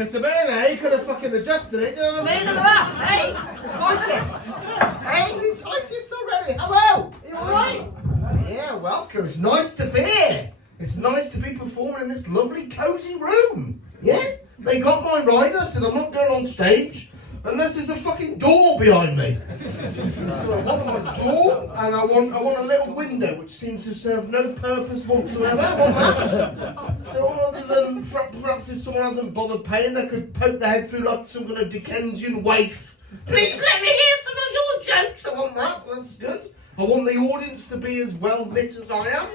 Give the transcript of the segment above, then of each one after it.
piss a bit, eh? You could have fucking adjusted it, you know what I mean? Look at that, hey? It's high test. Hey, it's high test already. Hello, are you alright? Yeah, welcome. It's nice to be here. It's nice to be performing in this lovely, cosy room. Yeah? They got my ride. I said, I'm not going on stage unless there's a fucking door behind me. So I want my door, and I want a little window which seems to serve no purpose whatsoever. I want that. So other than perhaps if someone hasn't bothered paying, they could poke their head through like some kind of Dickensian waif. Please let me hear some of your jokes. I want that. That's good. I want the audience to be as well lit as I am.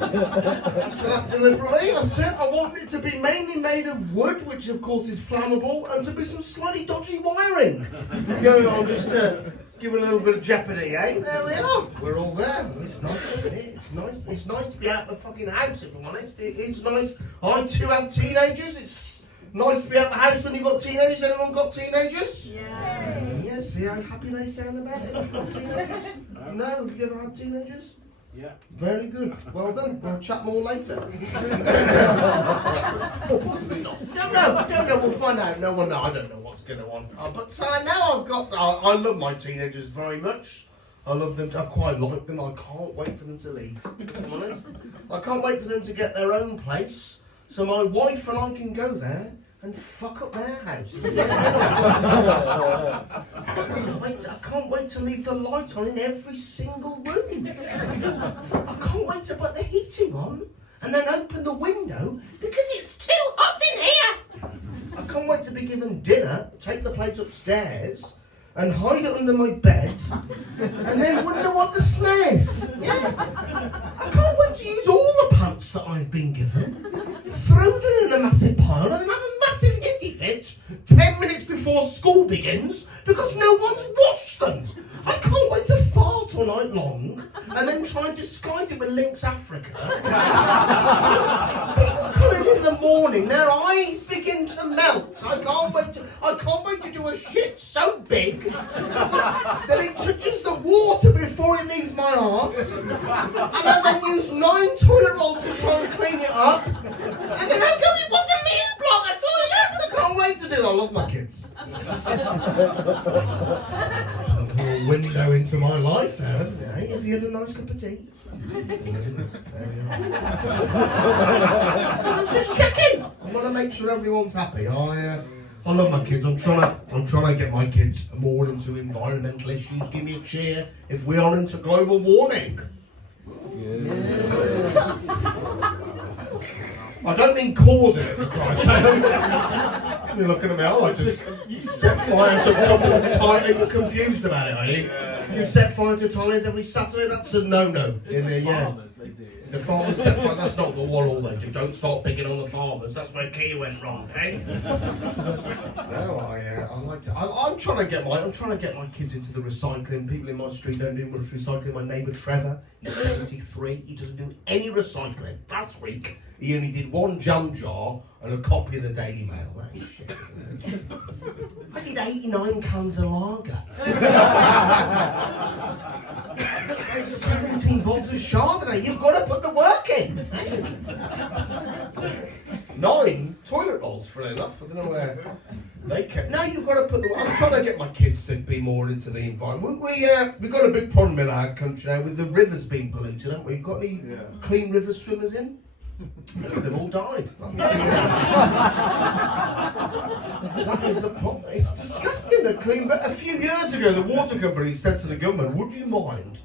That's for that deliberately. I said I want it to be mainly made of wood, which of course is flammable, and to be some slightly dodgy wiring. I'll just give it a little bit of jeopardy, eh? There we are. We're all there. It's nice, isn't it? It's nice. It's nice to be out of the fucking house, if I'm honest. It is nice. I too have teenagers. It's nice to be out of the house when you've got teenagers. Anyone got teenagers? Yeah. Yes, see how happy they sound about it? Have you got teenagers? No? Have you ever had teenagers? Yeah. Very good. Well done. We'll chat more later. Or possibly not. Don't know. We'll find out. No one knows. I don't know what's going on. But now I've got... I love my teenagers very much. I love them. I quite like them. I can't wait for them to leave, if I'm honest. I can't wait for them to get their own place so my wife and I can go there and fuck up their house. I can't wait to leave the light on in every single room. I can't wait to put the heating on and then open the window because it's too hot in here. I can't wait to be given dinner, take the plate upstairs and hide it under my bed and then wonder what the smell is. Yeah. I can't wait to use all the pants that I've been given, throw them in a massive pile and then have a massive hissy fit 10 minutes before school begins because no one's washed them. I can't wait to fart all night long and then try and disguise it with Lynx Africa. People come in the morning, their eyes begin to melt. I can't wait to do a shit so big that it touches the water before it leaves my arse. And I then use 9 toilet rolls to try and clean it up. And then how come it wasn't me who blocked the toilets? I can't wait to do that. I love my kids. A window into my life there, isn't it? Have you had a nice cup of tea? I'm just checking. I want to make sure everyone's happy. I love my kids. I'm trying to get my kids more into environmental issues. Give me a cheer if we are into global warming. Yeah. I don't mean causing it, for Christ's sake. You're looking at me, I like to set fire to double tyres. Are you confused about it, are you? Do you set fire to tyres every Saturday? That's a no-no. It's the farmers, they do. The farmers set fire, that's not what all they do. Don't start picking on the farmers, that's where Key went wrong, eh? No, I like to. I'm trying to get my kids into the recycling. People in my street don't do much recycling. My neighbour Trevor, he's 73, he doesn't do any recycling. Last week, he only did 1 jam jar and a copy of the Daily Mail. That is shit, isn't it? I did 89 cans of lager. 17 bottles of Chardonnay. You've got to put the work in. 9 toilet rolls, funnily enough. I don't know where they kept. No, you've got to put the. I'm trying to get my kids to be more into the environment. We've got a big problem in our country now with the rivers being polluted, haven't we? Got any clean river swimmers in? They've all died. That is the problem. It's disgusting. The clean. But a few years ago, the water company said to the government, "Would you mind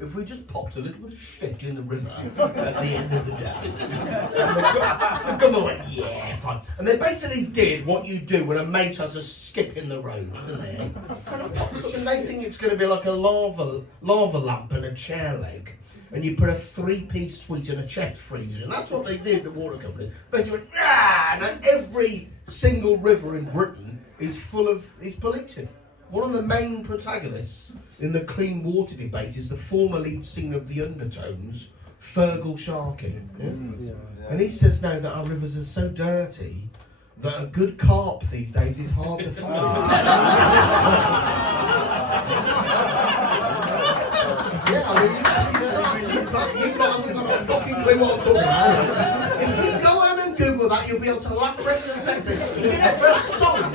if we just popped a little bit of shit in the river at the end of the day?" And the government went, "Yeah, fine." And they basically did what you do when a mate has a skip in the road, don't they? And they think it's going to be like a lava lamp and a chair leg. And you put a 3-piece suite and a chest freezer, and that's what they did, the water companies. Basically went, now every single river in Britain is polluted. One of the main protagonists in the clean water debate is the former lead singer of the Undertones, Fergal Sharkey. Yeah? And he says now that our rivers are so dirty that a good carp these days is hard to find. Yeah, I mean, you've not got a fucking clue what I'm talking about. If you go on Google that, you'll be able to laugh retrospectively. You know, the song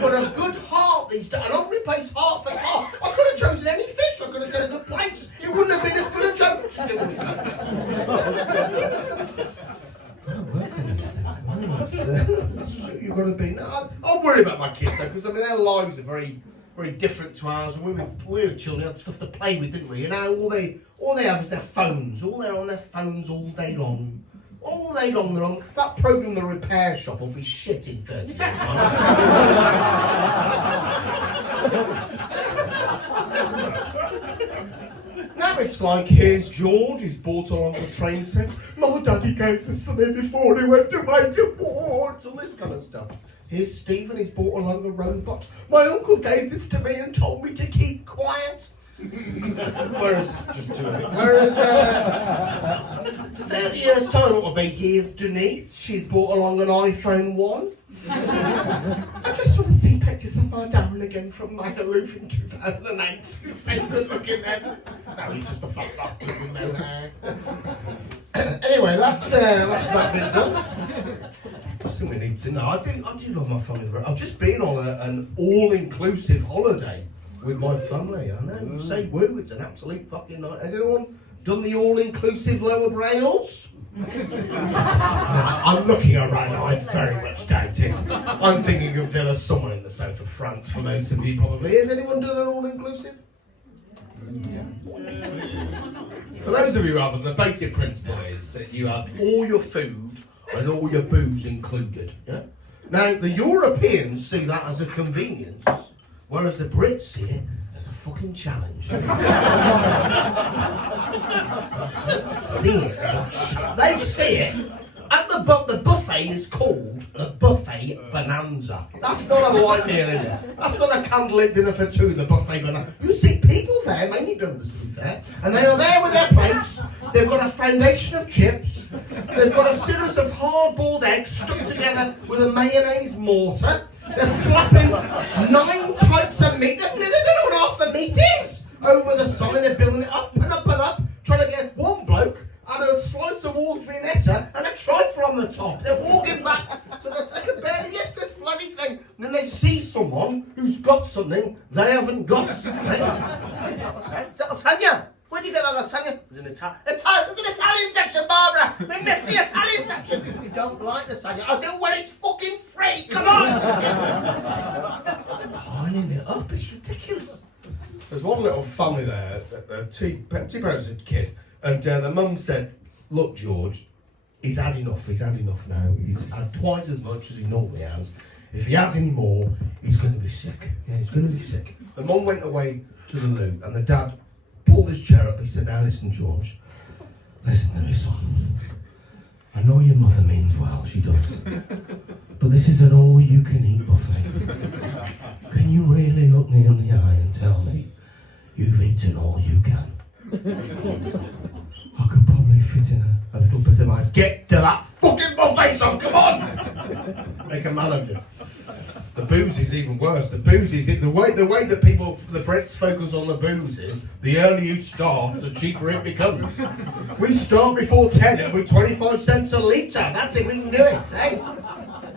got a good heart these days, and I'll replace heart for heart. I could have chosen any fish, I could have said a good place. It wouldn't have been as good a joke. You've got to be. No, I'll worry about my kids though, because I mean their lives are very, very different to ours. When we were children, we had stuff to play with, didn't we? You know, all they have is their phones. All they're on their phones all day long. All day long they're on that program. The repair shop will be shit in 30 years time. Now it's like, here's George, he's bought along the train set. My daddy gave this to me before he went away to war. It's all this kind of stuff. Here's Stephen, he's bought along a robot. My uncle gave this to me and told me to keep quiet. Whereas, just two of it. Whereas, 30 years time it will be, here's Denise, she's brought along an iPhone 1. I just want to see pictures of my Darren again from my aloof in 2008. Very good looking then. No, he's just a fat bastard with no hair. Anyway, that's that bit done. Something we need to know. I do love my family. I've just been on an all-inclusive holiday with my family. I know. Say woo, it's an absolute fucking night. Has anyone done the all-inclusive Lower Brails? I'm looking around, I very much doubt it. I'm thinking of Villa somewhere in the south of France for most of you probably. Has anyone done an all-inclusive? Yeah. For those of you who haven't, the basic principle is that you have all your food and all your booze included. Yeah? Now, the Europeans see that as a convenience, whereas the Brits see it as a fucking challenge. They see it. At the buffet is called the buffet bonanza. That's not a light meal, is it? That's not a candlelit dinner for two, the buffet bonanza. You see people there, mainly brothers to be fair, and they are there with their plates. They've got a foundation of chips. They've got a series of hard-boiled eggs stuck together with a mayonnaise mortar. They're flapping 9 types of meat. They don't know what half the meat is. Over the side, they're building it up and up and up, trying to get one bloke and a slice of Wolf Vinetta and a trifle on the top. They're walking back so that they can barely lift this bloody thing. And then they see someone who's got something they haven't got. Is that lasagna? Where'd you get that lasagna? There's an Italian section, Barbara. We missed the Italian section. You don't like lasagna? I do when it's fucking free. Come on. Piling it up. It's ridiculous. There's one little family there, two parents and a kid, and the mum said, "Look, George, he's had enough now. He's had twice as much as he normally has. If he has any more, he's going to be sick. Yeah, he's going to be sick." The mum went away to the loo, and the dad pulled his chair up. He said, "Now listen, George, listen to me, son. I know your mother means well, she does. But this is an all-you-can-eat buffet. Can you really look me in the eye and tell me you've eaten all you can? I could probably fit in a little bit of ice. Get to that fucking buffet, son, come on!" Make a man of you. The booze is even worse. The booze is the way that the Brits focus on the booze is the earlier you start, the cheaper it becomes. We start before 10 and we're 25 cents a litre. That's if we can do it, eh?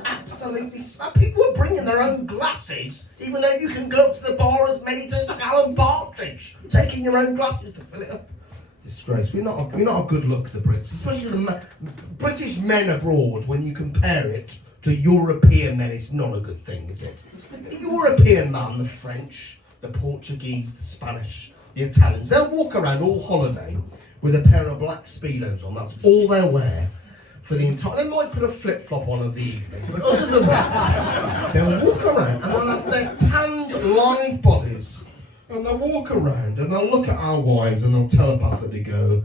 Absolutely. People are bringing their own glasses, even though you can go up to the bar as many times like Alan Partridge, taking your own glasses to fill it up. Disgrace. We're not a good look, the Brits, especially the British men abroad. When you compare it to European men, it's not a good thing, is it? The European man, the French, the Portuguese, the Spanish, the Italians, they'll walk around all holiday with a pair of black Speedos on. That's all they'll wear for the entire... They might put a flip-flop on of the evening, but other than that, they'll walk around and they'll have their tanned, lithe bodies, and they'll walk around and they'll look at our wives and they'll telepathically go,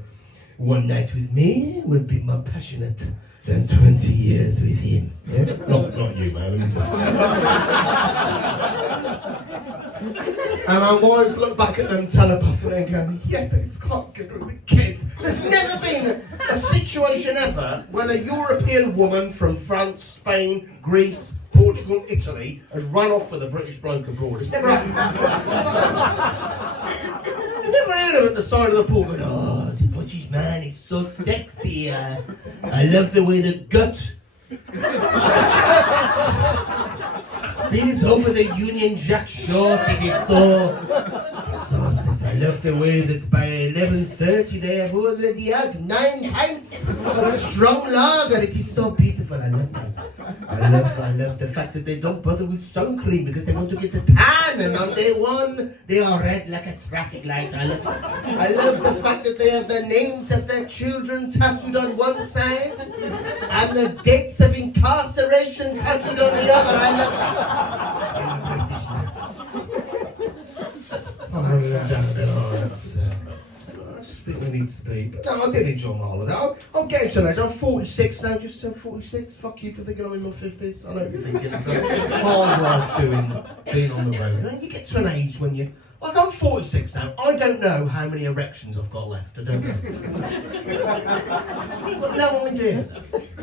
"One night with me would be more passionate than 20 years with him." Yeah? Not you, man. And our wives look back at them telepathically and go, "Yeah, but it's quite good with the kids." There's never been a situation ever when a European woman from France, Spain, Greece, Portugal, Italy has run off with a British bloke abroad. It's never happened. I never heard him at the side of the pool going, "Oh, the British man is so sexy. I love the way the gut Spills over the Union Jack short, it is so. Sausage, I love the way that by 11:30 they have already had 9 pints of strong lager. It is so beautiful. I love that. I love the fact that they don't bother with sun cream because they want to get the tan, and on day one they are red like a traffic light. I love the fact that they have the names of their children tattooed on one side and the dates of incarceration tattooed on the other. I love that. I just think we need to be. But no, I did enjoy my holiday. I'm getting to an age. I'm 46 now. Just turned 46. Fuck you for thinking I'm in my 50s. I know what you're thinking. It's a hard life being on the road. You know, you get to an age when you. Like, I'm 46 now. I don't know how many erections I've got left. I don't know. But no idea.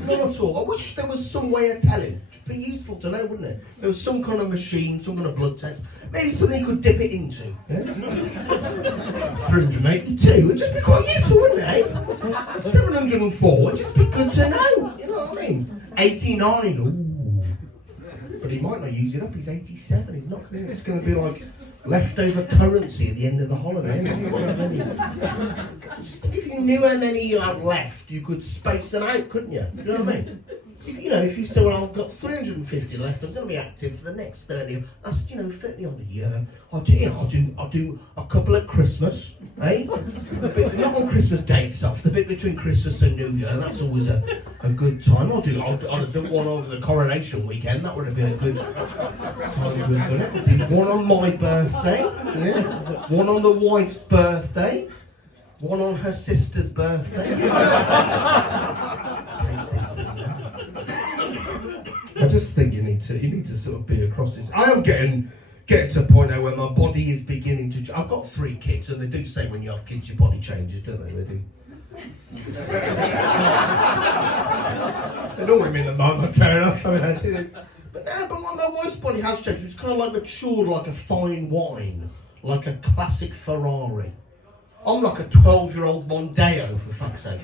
Not at all. I wish there was some way of telling. It'd be useful to know, wouldn't it? There was some kind of machine, some kind of blood test. Maybe something you could dip it into. Yeah? 382. It'd just be quite useful, wouldn't it? 704. It'd just be good to know. You know what I mean? 89. Ooh. But he might not use it up. He's 87. He's not going to. It's going to be like leftover currency at the end of the holiday. Just think if you knew how many you had left, you could space them out, couldn't you? You know what I mean? You know, if you say, well, I've got 350 left, I'm going to be active for the next 30. That's, 30 odd a year. I'll do a couple at Christmas, eh? Not on Christmas Day itself, the bit between Christmas and New Year. That's always a good time. I'll do one over the coronation weekend. That would have been a good time. I'll do one on my birthday, yeah. One on the wife's birthday. One on her sister's birthday. I just think you need to sort of be across this. I am getting to a point now where my body is beginning to. I've got 3 kids, and they do say when you have kids your body changes, don't they? They do. They normally mean at the moment, fair enough. I mean, but like my wife's body has changed. It's kind of like matured, like a fine wine, like a classic Ferrari. I'm like a 12-year-old Mondeo, for fuck's sake.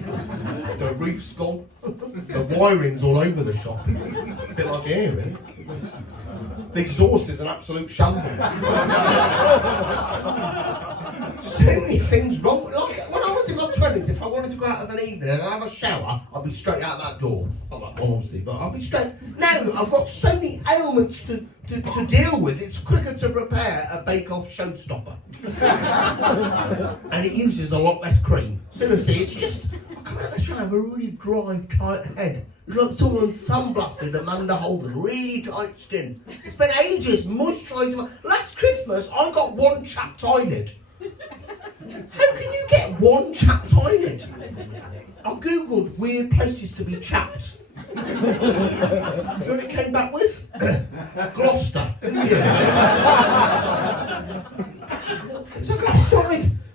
The roof's gone. The wiring's all over the shop. A bit like here, really. The exhaust is an absolute shambles. So many things wrong. Like, when I was in my 20s, if I wanted to go out of an evening and have a shower, I'd be straight out that door. Not like one, obviously, but I'd be straight. Now, I've got so many ailments to deal with, it's quicker to prepare a bake-off showstopper. And it uses a lot less cream. Seriously, it's just, I come out of the shower with a really dry, tight head. It's like someone sunblasted Amanda Holden, really tight skin. It's been ages moisturising my. Last Christmas, I got one chapped eyelid. How can you get one chapped eyelid? I googled weird places to be chapped. You know what it came back with? Gloucester. So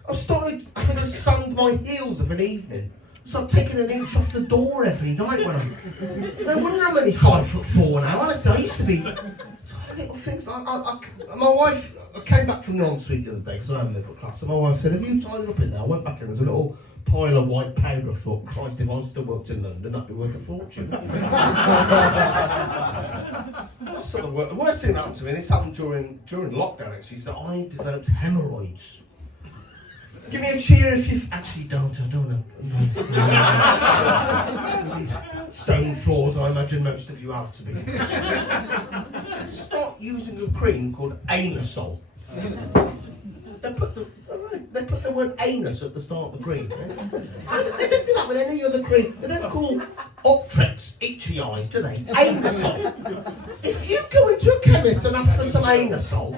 I started, I think I sunned my heels of an evening. So I'm taking an inch off the door every night when I'm. No wonder I'm only 5'4" now. Honestly, I used to be. Little things. My wife. I came back from the ensuite the other day because I am middle class. And my wife said, "Have you tied up in there?" I went back in. There's a little pile of white powder. I thought, Christ, if I still worked in London, that'd be worth a fortune. That's not the worst. The worst thing that happened to me. This happened during lockdown. Actually, so I developed hemorrhoids. Give me a cheer if you've... Actually, don't. I don't know. These stone floors, I imagine most of you have to be. To start using a cream called Anusol. They put the word anus at the start of the cream. They don't do that with any other cream. They don't call Optrex itchy eyes, do they? Anusol. If you go into a chemist and ask for some Anusol,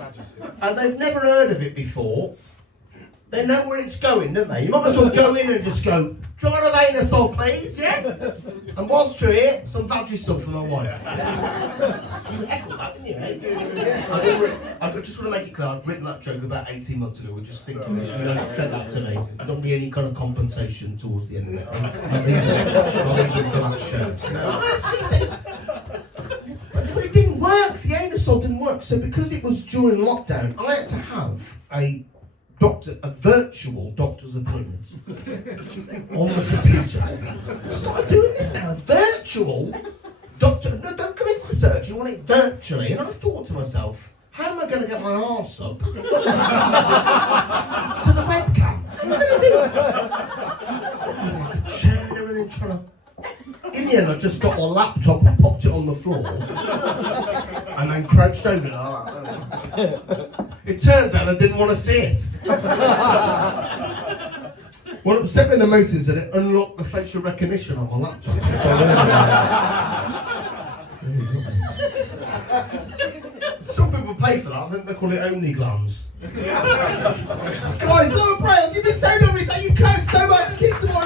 and they've never heard of it before, they know where it's going, don't they? You might as well go in and just go, try an Anusol, please, yeah? And whilst you're here, some Vagisil for my wife. You heckled that, didn't you? I just want to make it clear, I've written that joke about 18 months ago. We're just thinking, you don't fed that to me. I don't need any kind of compensation towards the end of it. I'll leave it for that shirt. No, I just think... But it didn't work. The Anusol didn't work. So because it was during lockdown, I had to have a virtual doctor's appointment on the computer. I started doing this now, virtual. doctor, no, don't go into the surgery, you want it virtually. And I thought to myself, how am I going to get my arse up to the webcam? Chair and everything, trying to... In the end, I just got my laptop and popped it on the floor and then crouched over it like that. It turns out I didn't want to see it. What upset me the most is that it unlocked the facial recognition on my laptop. Some people pay for that. I think they call it only glance. Guys, Laura Brales, you've been so lovely. Thank you guys so much. Keep some more.